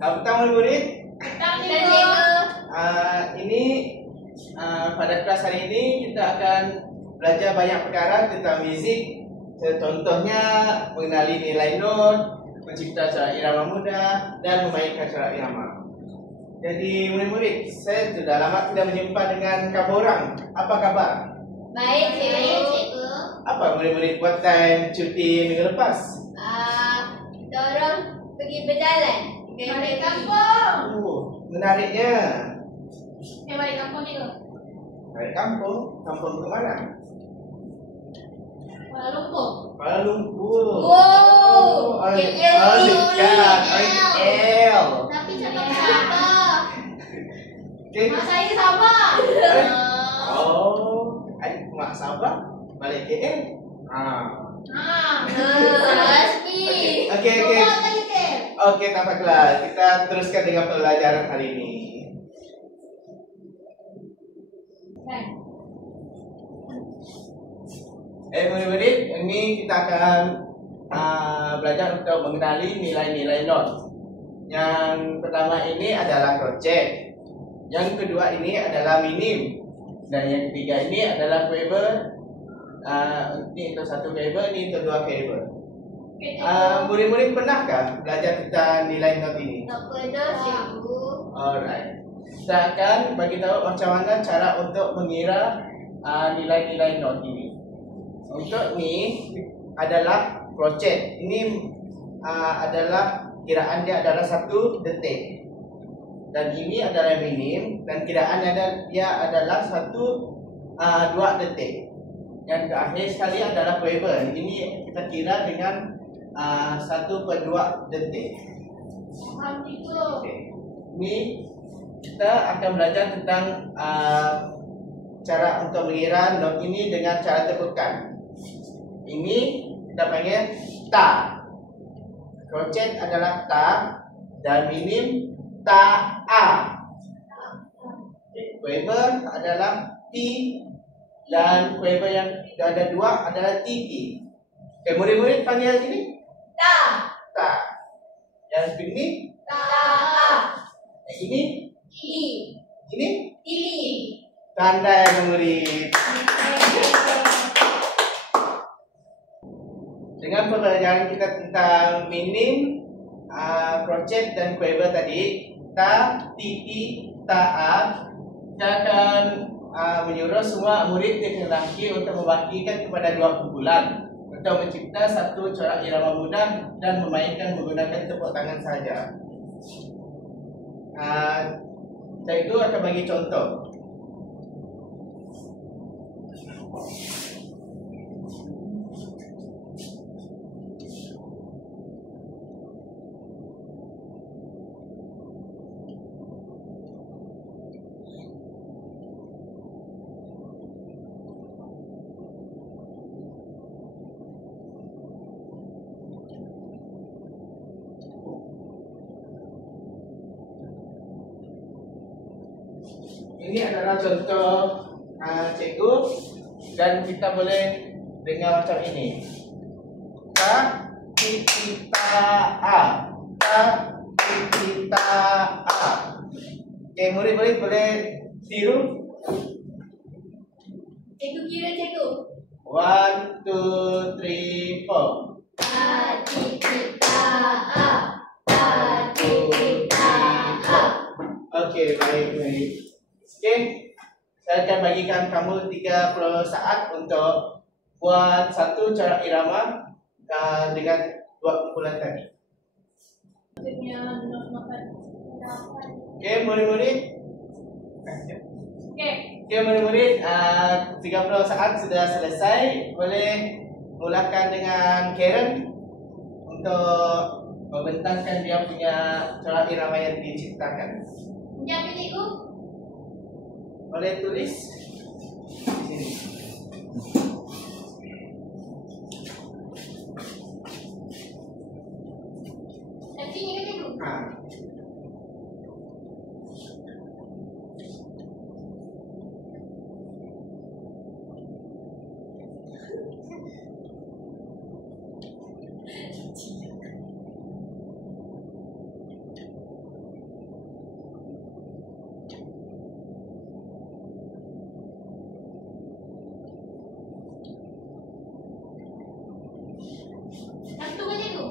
Pertama murid. Ini pada kelas hari ini kita akan belajar banyak perkara tentang muzik. Contohnya mengenali nilai not, mencipta corak irama mudah, dan memainkan corak irama. Jadi murid-murid, saya sudah lama tidak berjumpa dengan kamu orang. Apa kabar? Baik, cikgu. Apa murid-murid buat time cuti minggu lepas? Kita orang pergi berjalan. Balik kampung. Menariknya. Balik kampung juga. Balik kampung? Kampung ke mana? Kuala Lumpur. Kuala Lumpur. Wow. Dekat. KL. Tapi cakap Sabah. Okay. Mak saya Sabah. Mak Sabah balik KL. Okey, tak apalah. Kita teruskan dengan pelajaran hari ini. Murid-murid, ini kita akan belajar untuk mengenali nilai-nilai not. Yang pertama ini adalah crochet. Yang kedua ini adalah minim. Dan yang ketiga ini adalah quiver. Ini untuk satu quiver, ini untuk dua quiver. Murid-murid pernahkah belajar tentang nilai not ini? Tak pernah, cikgu. Alright. Kita akan bagi tahu macam mana cara untuk mengira nilai-nilai not ini. Untuk ni adalah crochet. Ini adalah kiraan dia adalah 1 detik. Dan ini adalah minim dan kiraan dia adalah 2 detik. Yang terakhir sekali adalah quiver. Ini kita kira dengan 1/2 detik. Okay. Ini kita akan belajar tentang cara untuk mengira not ini dengan cara tepukan. Ini kita panggil ta. Crochet adalah ta dan minim ta a. Quiver adalah t dan quiver yang ada 2 adalah tt. Okay, murid-murid panggil ini Ta. ta. Yang ini Ta. ini I. ini Ili. tanda yang murid. Dengan pembelajaran kita tentang minim, crochet dan quiver tadi, ta, tt, ta, a, kita akan menyuruh semua murid laki-laki untuk membagikan kepada 2 kumpulan untuk mencipta satu corak irama mudah dan memainkan menggunakan tepuk tangan saja. Cikgu akan bagi contoh. Ini adalah contoh cikgu dan kita boleh dengar macam ini. Ta, ti, ta, a. Ta, ti, ta, a. Okay, murid-murid boleh tiru. Cikgu kira, cikgu. 1, 2, 3, 4. Ta, ti, ta, a. Ta, ti, ta, a. Okey, baik. Okey, saya akan bagikan kamu 30 saat untuk buat satu corak irama dengan 2 kumpulan tadi. Okey, murid-murid. Okey, murid-murid, 30 saat sudah selesai. Boleh mulakan dengan Karen untuk membentangkan dia punya corak irama yang diciptakan. Jangan cikgu. Boleh tulis di sini. Nanti ni cikgu.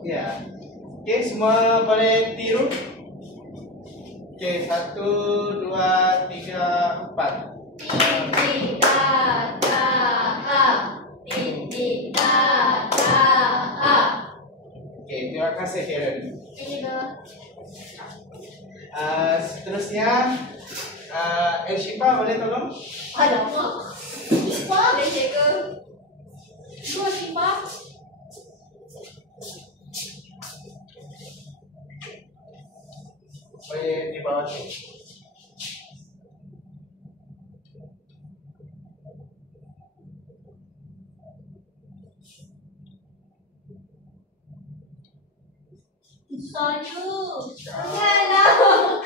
Ya. Okey, semua boleh tiru. Okey, 1, 2, 3, 4. Titik tak. Titik tak. Okey, terima kasih Karen. Ini tu. Seterusnya, Elshifa boleh tolong? Alamak. Simpa. Boleh cikgu. Dua simpa. Boleh di bawah tu. Soju. Janganlah.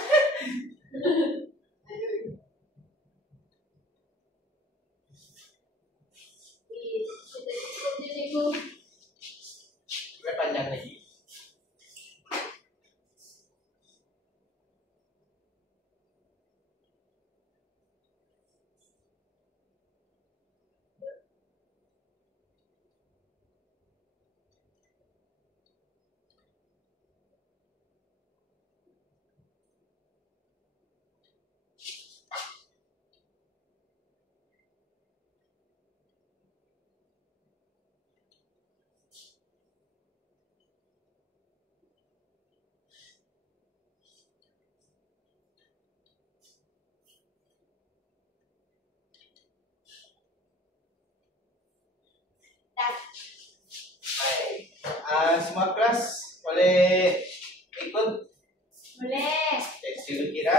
Cikgu. Lebih panjang lagi. Baik. Semua kelas boleh ikut. Boleh. Cikgu kira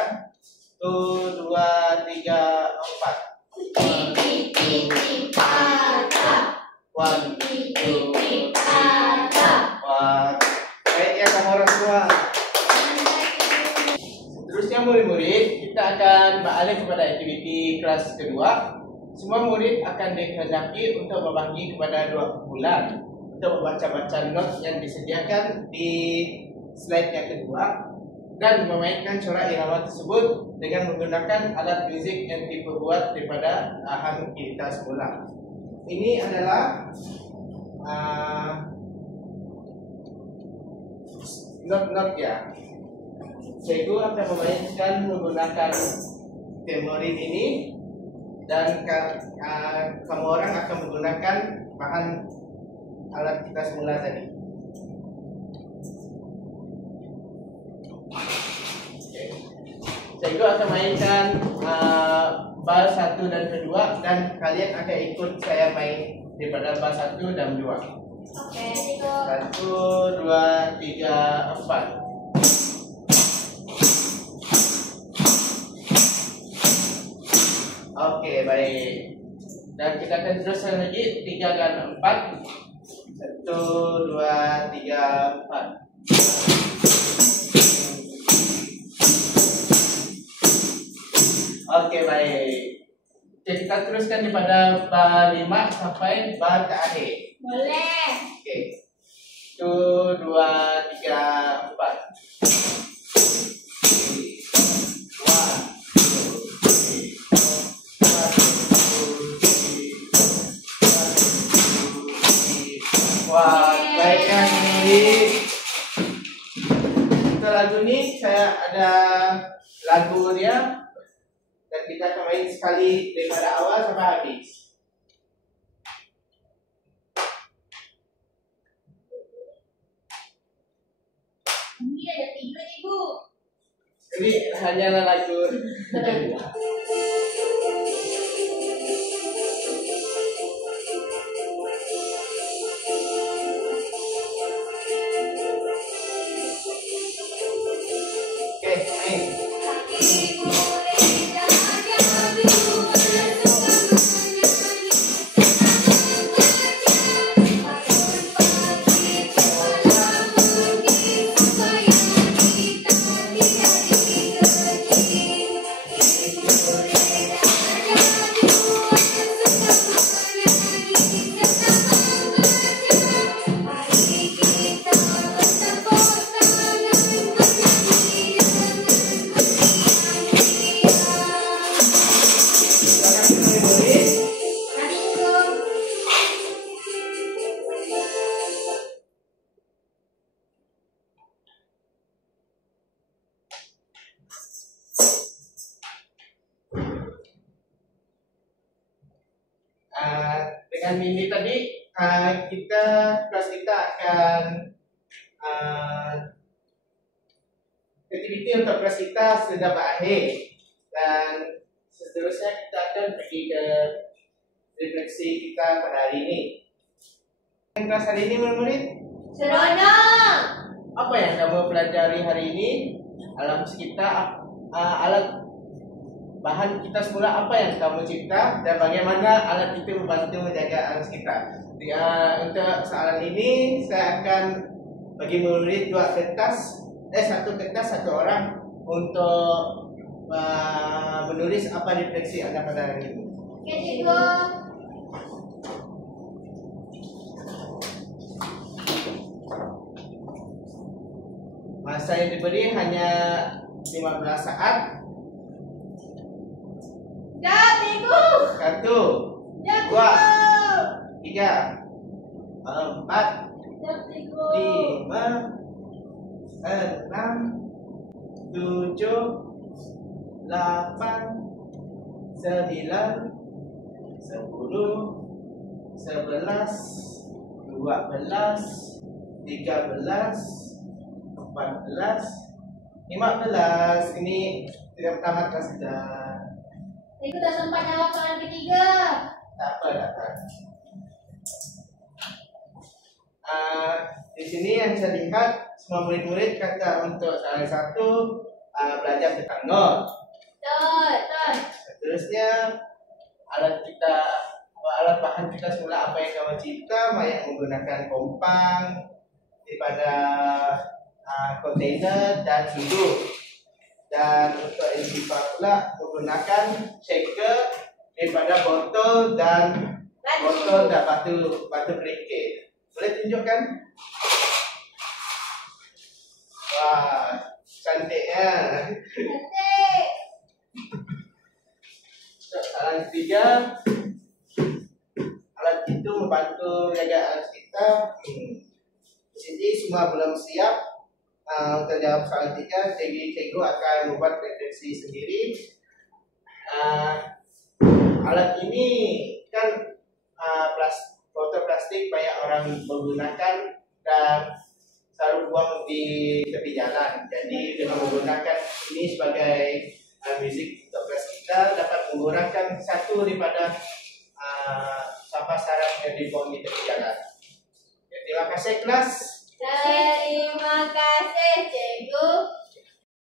1, 2, 3, 4. Titik tak. 1, 2, Titik tak. 4. Baik ya sama orang semua. Seterusnya murid-murid, kita akan beralih kepada aktiviti kelas kedua. Semua murid akan dikehendaki untuk berbagi kepada 2 kumpulan untuk membaca-baca not yang disediakan di slide yang kedua dan memainkan corak irama tersebut dengan menggunakan alat muzik yang diperbuat daripada bahan kita semula. Ini adalah not-not ya. Cikgu akan memainkan menggunakan temorin ini dan kamu orang akan menggunakan bahan alat kita semula tadi. Okay. Cikgu akan mainkan bar 1 dan kedua dan kalian akan ikut saya main daripada bar 1 dan 2. Okey, cikgu. 1, 2, 3, 4. Okey, baik. Dan kita akan teruskan lagi 3 dan 4. 1, 2, 3, 4. Okey, baik. Okay, kita teruskan daripada bar 5 sampai bar terakhir. Boleh. Okey. 1, 2, 3, 4. Wah, baiknya ini. Untuk lagu ni saya ada lagu dia dan kita akan main sekali daripada awal sampai habis. Ini ada 3 cikgu. Ini hanyalah lagu. Okey, main. Dengan ini tadi kelas kita akan aktiviti untuk kelas kita sudah berakhir dan seterusnya kita akan pergi ke refleksi kita pada hari ini. Kelas hari ini murid-murid, Seronok. apa yang kamu pelajari hari ini? Alam sekitar, alat bahan kita semula apa yang kamu cipta dan bagaimana alat itu membantu menjaga alam sekitar. Untuk soalan ini saya akan bagi murid satu kertas satu orang untuk menulis apa refleksi Anda pada hari ini. Oke, cikgu. Masa yang diberi hanya 15 saat. Dah, cikgu. 1, Dah, 2, cikgu. 3, 4, Dah, cikgu. 5, 6, 7, 8, 9, 10, 11, 12, 13, 14, 15. Ini tidak tamat kelas sudah. Cikgu dah sempat jawab soalan ketiga. Tak apa, tak apa. Di sini yang saya lihat semua murid-murid kata untuk salah satu belajar tentang not. Betul. Seterusnya alat bahan kita semula apa yang kamu cipta, banyak menggunakan kompang daripada kontainer dan hidup. Dan untuk yang pipa pula menggunakan shaker daripada botol dan batu kerikil. Boleh tunjukkan? Wah, cantiknya. Cantik. Soalan ketiga, alat itu membantu menjaga alam kita. Di sini semua belum siap untuk jawab soalan ketiga. Cikgu akan membuat refleksi sendiri. Alat ini kan botol plastik banyak orang menggunakan dan selalu buang di tepi jalan. Jadi dengan menggunakan ini sebagai musik untuk kelas kita dapat mengurangkan satu daripada sampah sarang yang dibuang di tepi jalan. Ya, terima kasih kelas. Terima kasih, cikgu.